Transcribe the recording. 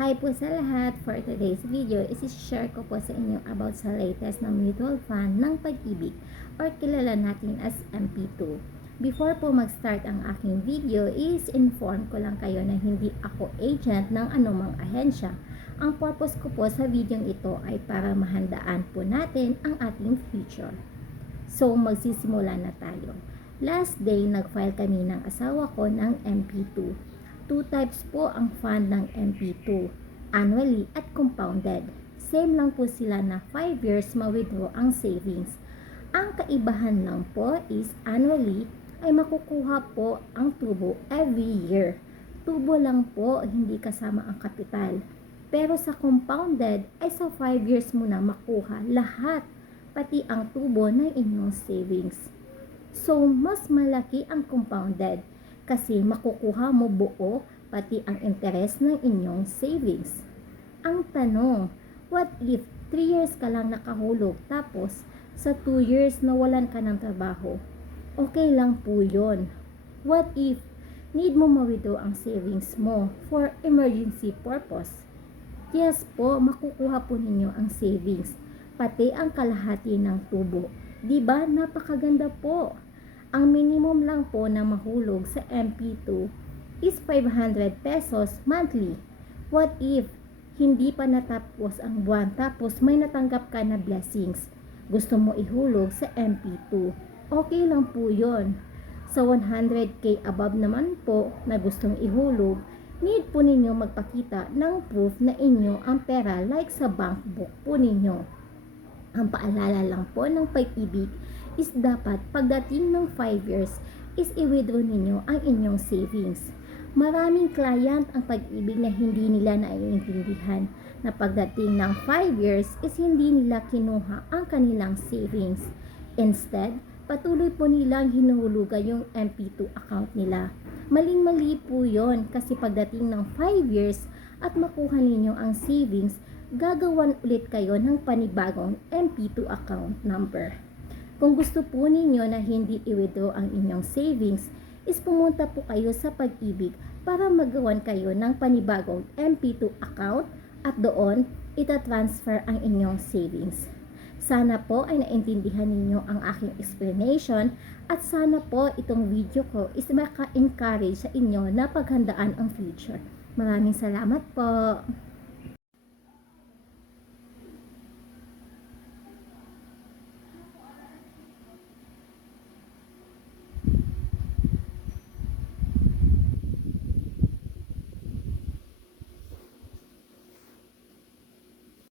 Hi po sa lahat! For today's video, isi-share ko po sa inyo about sa latest na mutual fund ng Pag-ibig or kilala natin as MP2. Before po mag-start ang aking video, is-inform ko lang kayo na hindi ako agent ng anumang ahensya. Ang purpose ko po sa video ito ay para mahandaan po natin ang ating future. So, magsisimula na tayo. Last day, nag-file kami ng asawa ko ng MP2. Two types po ang fund ng MP2, annually at compounded. Same lang po sila na 5 years ma-withdraw ang savings. Ang kaibahan lang po is annually ay makukuha po ang tubo every year. Tubo lang po, hindi kasama ang kapital. Pero sa compounded ay sa 5 years mo na makuha lahat, pati ang tubo ng inyong savings. So, mas malaki ang compounded kasi makukuha mo buo pati ang interest ng inyong savings. Ang tanong, what if 3 years ka lang nakahulog tapos sa 2 years nawalan ka ng trabaho? Okay lang po yun. What if need mo ma-withdraw ang savings mo for emergency purpose? Yes po, makukuha po ninyo ang savings, pati ang kalahati ng tubo. Diba? Napakaganda po. Ang minimum lang po na mahulog sa MP2 is 500 pesos monthly. What if hindi pa natapos ang buwan tapos may natanggap ka na blessings? Gusto mo ihulog sa MP2? Okay lang po yon. Sa 100k above naman po na gustong ihulog, need po ninyo magpakita ng proof na inyo ang pera like sa bank book po ninyo. Ang paalala lang po ng Pag-ibig is dapat pagdating ng 5 years is i-withdraw ninyo ang inyong savings. Maraming client ang Pag-ibig na hindi nila naiintindihan na pagdating ng 5 years is hindi nila kinuha ang kanilang savings. Instead, patuloy po nilang hinuhulugan yung MP2 account nila. Maling-mali po yon kasi pagdating ng 5 years at makuha ninyo ang savings, gagawan ulit kayo ng panibagong MP2 account number. Kung gusto po ninyo na hindi i-withdraw ang inyong savings, is pumunta po kayo sa Pag-ibig para magawan kayo ng panibagong MP2 account at doon itatransfer ang inyong savings. Sana po ay naintindihan ninyo ang aking explanation at sana po itong video ko is maka-encourage sa inyo na paghandaan ang future. Maraming salamat po!